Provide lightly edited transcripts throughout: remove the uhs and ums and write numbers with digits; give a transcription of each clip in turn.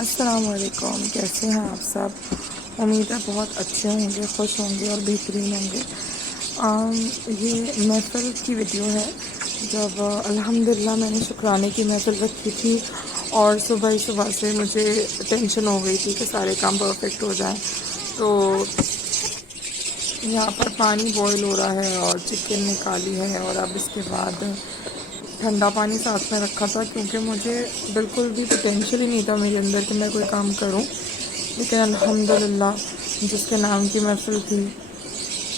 अस्सलाम वालेकुम। कैसे हैं आप सब? उम्मीद है बहुत अच्छे होंगे, खुश होंगे और बेहतरीन होंगे। ये महफ़िल की वीडियो है जब अल्हम्दुलिल्लाह मैंने शुक्राने की महफ़िल रखी थी और सुबह ही सुबह से मुझे टेंशन हो गई थी कि सारे काम परफेक्ट हो जाएं। तो यहाँ पर पानी बॉईल हो रहा है और चिकन निकाली है और अब इसके बाद ठंडा पानी साथ में रखा था क्योंकि मुझे बिल्कुल भी पोटेंशियल ही नहीं था मेरे अंदर कि मैं कोई काम करूं। लेकिन अल्हम्दुलिल्लाह जिसके नाम की महफिल थी,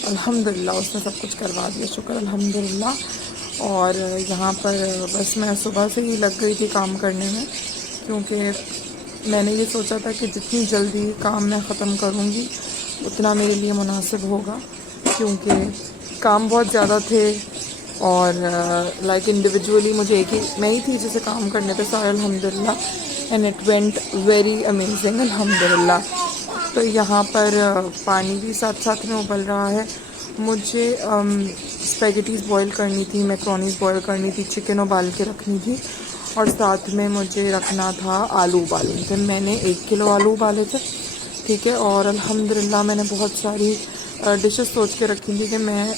अल्हम्दुलिल्लाह उसने सब कुछ करवा दिया, शुक्र अल्हम्दुलिल्लाह। और यहाँ पर बस मैं सुबह से ही लग गई थी काम करने में, क्योंकि मैंने ये सोचा था कि जितनी जल्दी काम मैं ख़त्म करूँगी उतना मेरे लिए मुनासिब होगा, क्योंकि काम बहुत ज़्यादा थे और लाइक इंडिविजुअली मुझे एक ही मैं ही थी जिसे काम करने थे सारे, अल्हम्दुलिल्लाह। And it went very amazing, अल्हम्दुलिल्लाह। तो यहाँ पर पानी भी साथ साथ में उबल रहा है। मुझे स्पेगेटीज़ बॉईल करनी थी, मैक्रोनीज़ बॉईल करनी थी, चिकन उबाल के रखनी थी और साथ में मुझे रखना था आलू उबालने थे। मैंने 1 किलो आलू उबाले थे, ठीक है। और अल्हम्दुलिल्लाह मैंने बहुत सारी डिशेस सोच के रखी थी कि मैं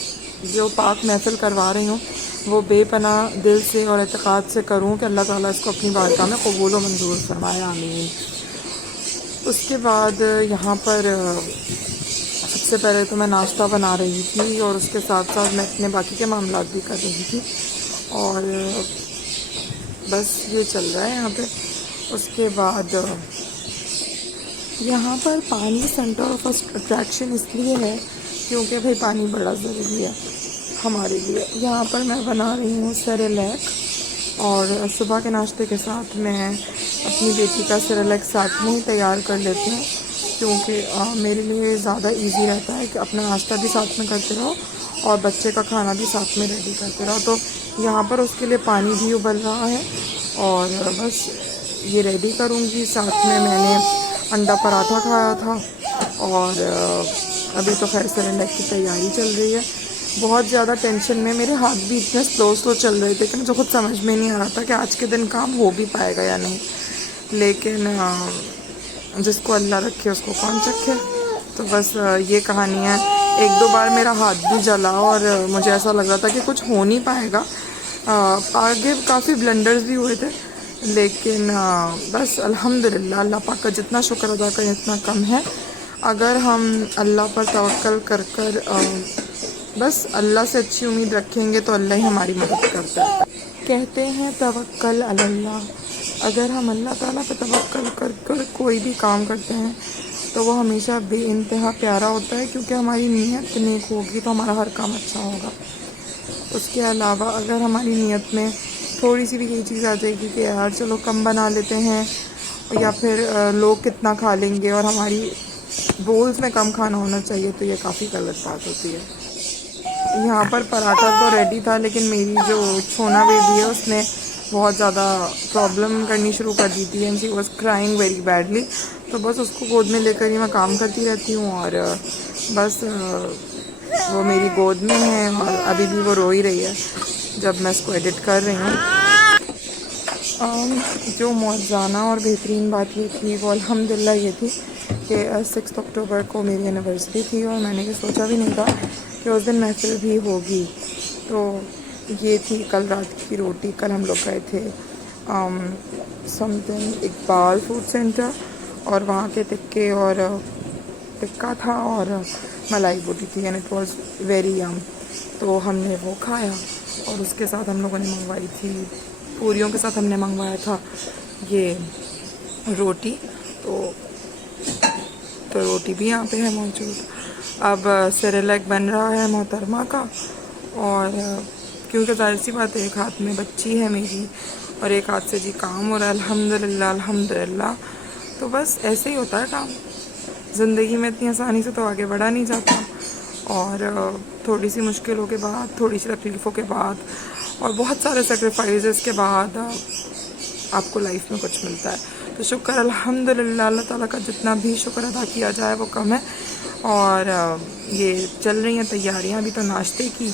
जो पाक महफिल करवा रही हूँ वो बेपनाह दिल से और एतक़ाद से करूँ कि अल्लाह ताला इसको अपनी बारगाह में कबूल व मंजूर फरमाए, आमीन। उसके बाद यहाँ पर सबसे पहले तो मैं नाश्ता बना रही थी और उसके साथ साथ मैं अपने बाकी के मामलात भी कर रही थी और बस ये चल रहा है यहाँ पे। उसके बाद यहाँ पर पानी सेंटर ऑफ अट्रैक्शन इसलिए है क्योंकि भाई पानी बड़ा ज़रूरी है हमारे लिए। यहाँ पर मैं बना रही हूँ सेरेलैक और सुबह के नाश्ते के साथ मैं अपनी बेटी का सेरेलैक साथ में ही तैयार कर लेती हूँ, क्योंकि मेरे लिए ज़्यादा इजी रहता है कि अपना नाश्ता भी साथ में करते रहो और बच्चे का खाना भी साथ में रेडी करते रहो। तो यहाँ पर उसके लिए पानी भी उबल रहा है और बस ये रेडी करूँगी। साथ में मैंने अंडा पराठा खाया था और अभी तो खैर सेरेलैक की तैयारी चल रही है। बहुत ज़्यादा टेंशन में मेरे हाथ भी इतने स्लो चल रहे थे कि मुझे खुद समझ में नहीं आ रहा था कि आज के दिन काम हो भी पाएगा या नहीं। लेकिन जिसको अल्लाह रखे उसको कौन चखे। तो बस ये कहानी है। 1-2 बार मेरा हाथ भी जला और मुझे ऐसा लग रहा था कि कुछ हो नहीं पाएगा। आगे काफ़ी ब्लंडर्स भी हुए थे, लेकिन बस अल्हम्दुलिल्लाह अल्लाह पाक का जितना शुक्र अदा करें इतना कम है। अगर हम अल्लाह पर तवक्कल कर बस अल्लाह से अच्छी उम्मीद रखेंगे तो अल्लाह ही हमारी मदद करता है। कहते हैं तवक्कल अल्लाह। अगर हम अल्लाह ताला पर तवक्कल कर कोई भी काम करते हैं तो वो हमेशा बेइंतहा प्यारा होता है, क्योंकि हमारी नीयत नेक होगी तो हमारा हर काम अच्छा होगा। उसके अलावा अगर हमारी नीयत में थोड़ी सी भी यही चीज़ आ जाएगी कि यार चलो कम बना लेते हैं, या फिर लोग कितना खा लेंगे और हमारी बोल्स में कम खाना होना चाहिए, तो ये काफ़ी गलत बात होती है। यहाँ पर पराठा तो रेडी था, लेकिन मेरी जो छोना बेबी है उसने बहुत ज़्यादा प्रॉब्लम करनी शुरू कर दी थी and she was crying very badly. तो बस उसको गोद में लेकर ही मैं काम करती रहती हूँ और बस वो मेरी गोद में है और अभी भी वो रो ही रही है जब मैं इसको एडिट कर रही हूँ। जो मौज़ाना और बेहतरीन बात ये थी वो अल्हम्दुलिल्लाह ये थी कि 6 अक्टूबर को मेरी एनिवर्सरी थी और मैंने ये सोचा भी नहीं था कि उस दिन महफिल भी होगी। तो ये थी कल रात की रोटी। कल हम लोग गए थे समथिंग इकबाल फूड सेंटर और वहाँ के टिक्के और टिक्का था और मलाई बोटी थी एंड इट वाज वेरी यम। तो हमने वो खाया और उसके साथ हम लोगों ने मंगवाई थी, पूरियों के साथ हमने मंगवाया था ये रोटी। तो रोटी भी यहाँ पे है मौजूद। अब सेरेलैक बन रहा है मोहतरमा का, और क्योंकि ज़ाहिर सी बात है एक हाथ में बच्ची है मेरी और एक हाथ से जी काम हो रहा है, अल्हम्दुलिल्लाह अल्हम्दुलिल्लाह। तो बस ऐसे ही होता है काम ज़िंदगी में, इतनी आसानी से तो आगे बढ़ा नहीं जाता। और थोड़ी सी मुश्किलों के बाद, थोड़ी सी तकलीफ़ों के बाद और बहुत सारे सेक्रीफाइसेस के बाद आपको लाइफ में कुछ मिलता है। तो शुक्र अल्हम्दुलिल्लाह, अल्लाह ताला का जितना भी शुक्र अदा किया जाए वो कम है। और ये चल रही हैं तैयारियां अभी तो नाश्ते की।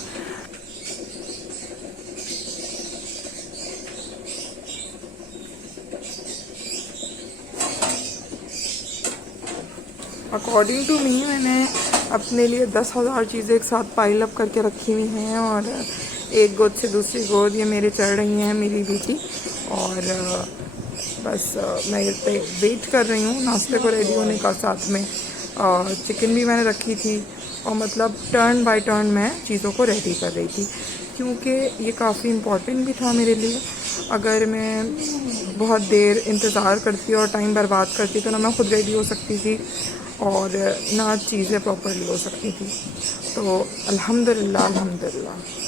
अकॉर्डिंग टू मी मैंने अपने लिए 10,000 चीज़ें एक साथ पाइल अप करके रखी हुई हैं और एक गोद से दूसरी गोद ये मेरे चढ़ रही हैं मेरी बेटी। और बस मैं पे वेट कर रही हूँ नाश्ते को रेडी होने का। साथ में चिकन भी मैंने रखी थी और मतलब टर्न बाय टर्न मैं चीज़ों को रेडी कर रही थी, क्योंकि ये काफ़ी इम्पोर्टेंट भी था मेरे लिए। अगर मैं बहुत देर इंतज़ार करती और टाइम बर्बाद करती तो ना मैं खुद रेडी हो सकती थी और ना चीज़ें प्रॉपरली हो सकती थी। तो अल्हम्दुलिल्लाह अल्हम्दुलिल्लाह।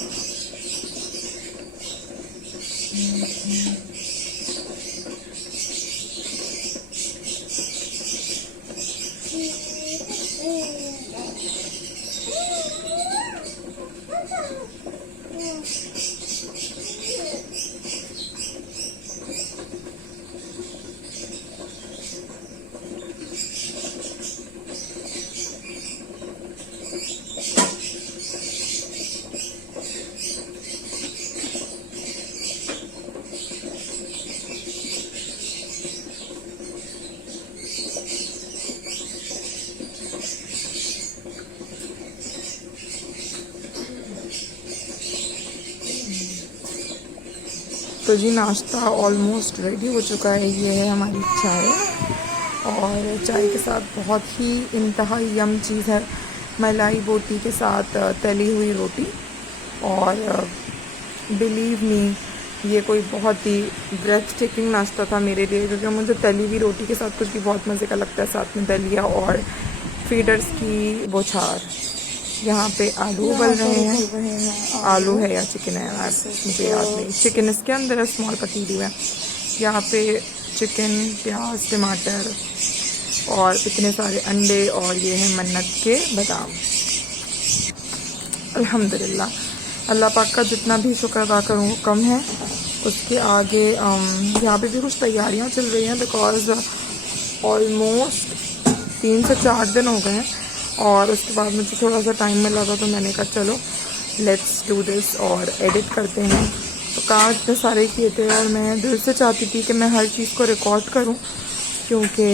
तो जी नाश्ता ऑलमोस्ट रेडी हो चुका है। ये है हमारी चाय और चाय के साथ बहुत ही इंतहाई यम चीज़ है मलाई बोटी के साथ तली हुई रोटी। और बिलीव मी ये कोई बहुत ही ब्रेथ टेकिंग नाश्ता था मेरे लिए, क्योंकि मुझे तली हुई रोटी के साथ कुछ भी बहुत मज़े का लगता है। साथ में दलिया और फीडर्स की बौछार। यहाँ पे आलू उबल रहे हैं, आलू है या चिकन है यार मुझे याद नहीं। चिकन इसके अंदर है, स्मॉल पतीली है। यहाँ पे चिकन, प्याज, टमाटर और इतने सारे अंडे और ये है मन्नत के बादाम। अल्हम्दुलिल्लाह, अल्लाह पाक का जितना भी शुक्र अदा करूँ कम है। उसके आगे यहाँ पे भी कुछ तैयारियाँ चल रही हैं, बिकॉज़ ऑलमोस्ट 3 से 4 दिन हो गए हैं और उसके बाद मुझे थोड़ा सा टाइम मिला था तो मैंने कहा चलो लेट्स डू दिस और एडिट करते हैं। तो काम इतने सारे किए थे और मैं दिल से चाहती थी कि मैं हर चीज़ को रिकॉर्ड करूं, क्योंकि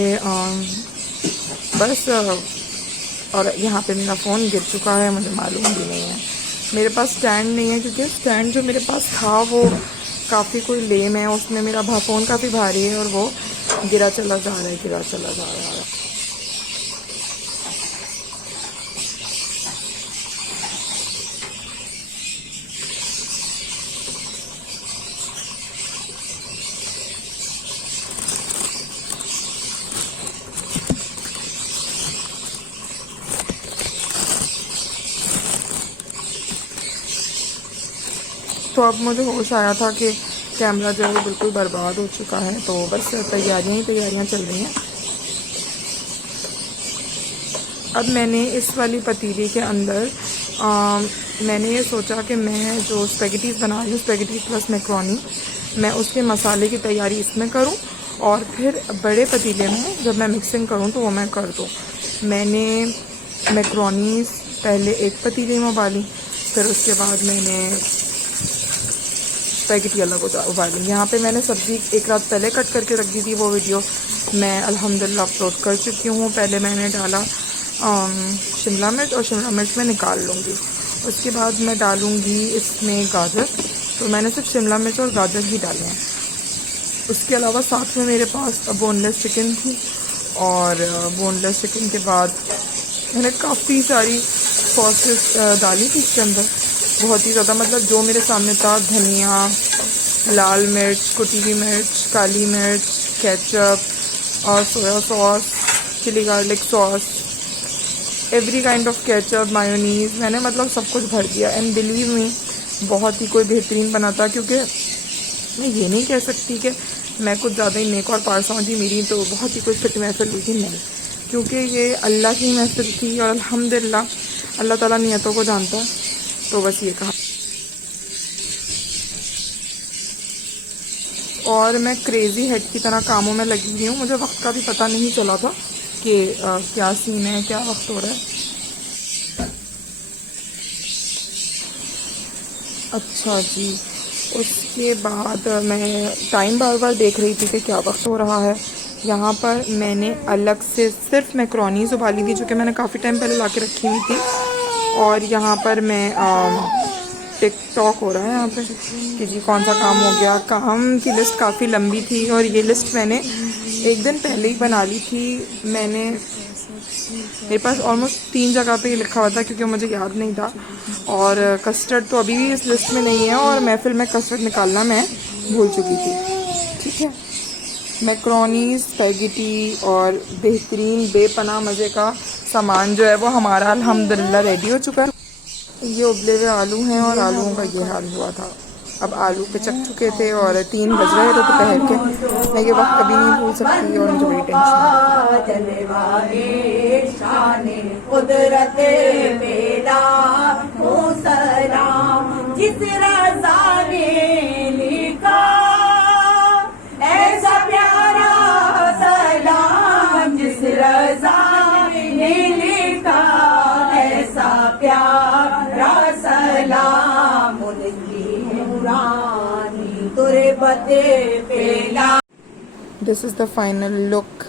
बस और यहाँ पे मेरा फ़ोन गिर चुका है, मुझे मालूम भी नहीं है। मेरे पास स्टैंड नहीं है, क्योंकि स्टैंड जो मेरे पास था वो काफ़ी कोई लेम है, उसमें मेरा फ़ोन काफ़ी भारी है और वो गिरा चला जा रहा है। तो अब मुझे होश आया था कि कैमरा जो है वो बिल्कुल बर्बाद हो चुका है। तो बस तैयारियां चल रही हैं। अब मैंने इस वाली पतीली के अंदर मैंने ये सोचा कि मैं जो स्पेगेटीज़ बना रही हूँ, स्पेगेटी प्लस मैक्रोनी, मैं उसके मसाले की तैयारी इसमें करूँ और फिर बड़े पतीले में जब मैं मिक्सिंग करूँ तो वो मैं कर दूँ। मैंने मैक्रोनीज़ पहले एक पतीले में उबाली, फिर उसके बाद मैंने स्पैगेटी अलग उबाली। यहाँ पे मैंने सब्ज़ी एक रात पहले कट करके रख दी थी, वो वीडियो मैं अल्हम्दुलिल्लाह अपलोड कर चुकी हूँ। पहले मैंने डाला शिमला मिर्च और शिमला मिर्च में निकाल लूँगी। उसके बाद मैं डालूँगी इसमें गाजर, तो मैंने सिर्फ शिमला मिर्च और गाजर ही डाले हैं। उसके अलावा साथ में मेरे पास बोनलेस चिकन थी और बोनलेस चिकन के बाद मैंने काफ़ी सारी सॉसेस डाली थी इसके अंदर, बहुत ही ज़्यादा, मतलब जो मेरे सामने था। धनिया, लाल मिर्च, कुटी हुई मिर्च, काली मिर्च, केचप और soya sauce, chili garlic sauce, every kind of ketchup, mayonnaise, मैंने मतलब सब कुछ भर दिया। एंड बिलीव मी बहुत ही कोई बेहतरीन बना था, क्योंकि मैं ये नहीं कह सकती कि मैं कुछ ज़्यादा ही नेक और पारसां थी मेरी तो बहुत ही कोई फिट महफिल हुई थी, नहीं, क्योंकि ये अल्लाह की महफिल थी और अल्हम्दुलिल्लाह अल्लाह ताला नियतों को जानता है। तो बस ये कहा। और मैं क्रेज़ी हेड की तरह कामों में लगी हुई हूँ, मुझे वक्त का भी पता नहीं चला था कि क्या सीन है, क्या वक्त हो रहा है। अच्छा जी, उसके बाद मैं टाइम बार बार देख रही थी कि क्या वक्त हो रहा है, यहाँ पर मैंने अलग से सिर्फ मैक्रोनीज उबाली थी, जो कि मैंने काफ़ी टाइम पहले ला के रखी हुई थी। और यहाँ पर मैं टिकटॉक हो रहा है यहाँ पे कि जी कौन सा काम हो गया। काम की लिस्ट काफ़ी लंबी थी और ये लिस्ट मैंने एक दिन पहले ही बना ली थी। मेरे पास ऑलमोस्ट 3 जगह पे ये लिखा हुआ था क्योंकि मुझे याद नहीं था। और कस्टर्ड तो अभी भी इस लिस्ट में नहीं है और महफिल में कस्टर्ड निकालना मैं भूल चुकी थी। ठीक है, मैक्रोनी, स्पैगेटी और बेहतरीन बेपनाह मज़े का सामान जो है वो हमारा अल्हम्दुलिल्लाह रेडी हो चुका है। ये उबले हुए आलू हैं और आलूओं का ये हाल हुआ था। अब आलू पिचक चुके थे और 3 बज रहे थे दोपहर के। मैं ये वक्त कभी नहीं भूल सकती और मुझे बड़ी tension. This is the final look